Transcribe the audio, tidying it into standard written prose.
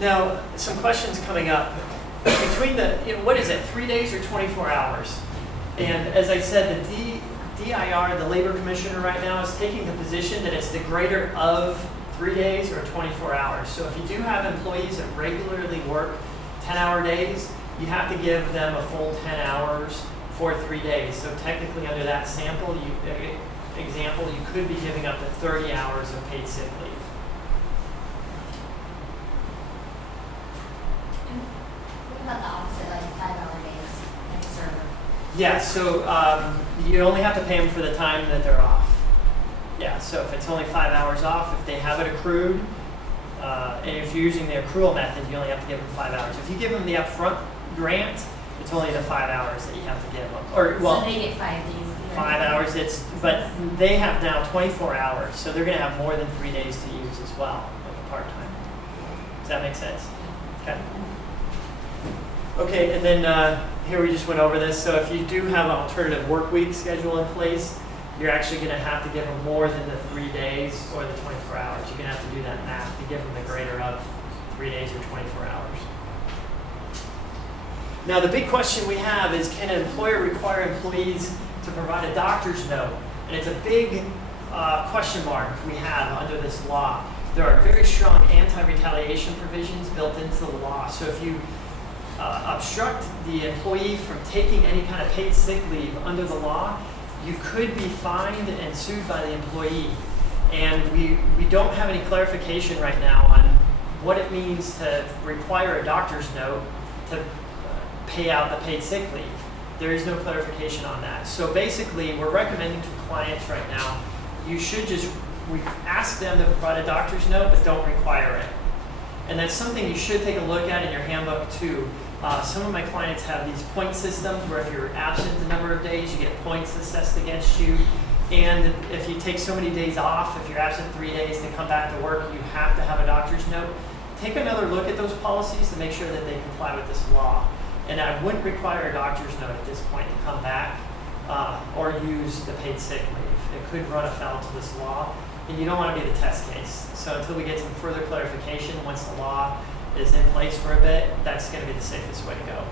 Now, some questions coming up. Between the, what is it, 3 days or 24 hours? And as I said, the DIR, the Labor Commissioner right now, is taking the position that it's the greater of 3 days or 24 hours. So if you do have employees that regularly work 10-hour days, you have to give them a full 10 hours for 3 days. So technically under that example, you could be giving up to 30 hours of paid sick leave. What about the opposite, like 5-hour days, like server? Yeah, so you only have to pay them for the time that they're off. Yeah, so if it's only 5 hours off, if they have it accrued, and if you're using the accrual method, you only have to give them 5 hours. If you give them the upfront grant, it's only the 5 hours that you have to give them. Or well, so they get 5 days. 5 hours. But they have now 24 hours, so they're going to have more than 3 days to use as well, like a part-time. Does that make sense? Okay. Okay, and then here we just went over this. So if you do have an alternative work week schedule in place, you're actually going to have to give them more than the 3 days or the 24 hours. You're going to have to do that math to give them the greater of 3 days or 24 hours. Now, the big question we have is, can an employer require employees to provide a doctor's note? And it's a big question mark we have under this law. There are very strong anti-retaliation provisions built into the law. So if you obstruct the employee from taking any kind of paid sick leave under the law, you could be fined and sued by the employee. And we don't have any clarification right now on what it means to require a doctor's note to pay out the paid sick leave. There is no clarification on that. So basically, we're recommending to clients right now, you should just ask them to provide a doctor's note, but don't require it. And that's something you should take a look at in your handbook too. Some of my clients have these point systems where if you're absent a number of days, you get points assessed against you. And if you take so many days off, if you're absent 3 days to come back to work, you have to have a doctor's note. Take another look at those policies to make sure that they comply with this law. And I wouldn't require a doctor's note at this point to come back or use the paid sick leave. It could run afoul to this law, and you don't want to be the test case. So until we get some further clarification, once the law is in place for a bit, that's going to be the safest way to go.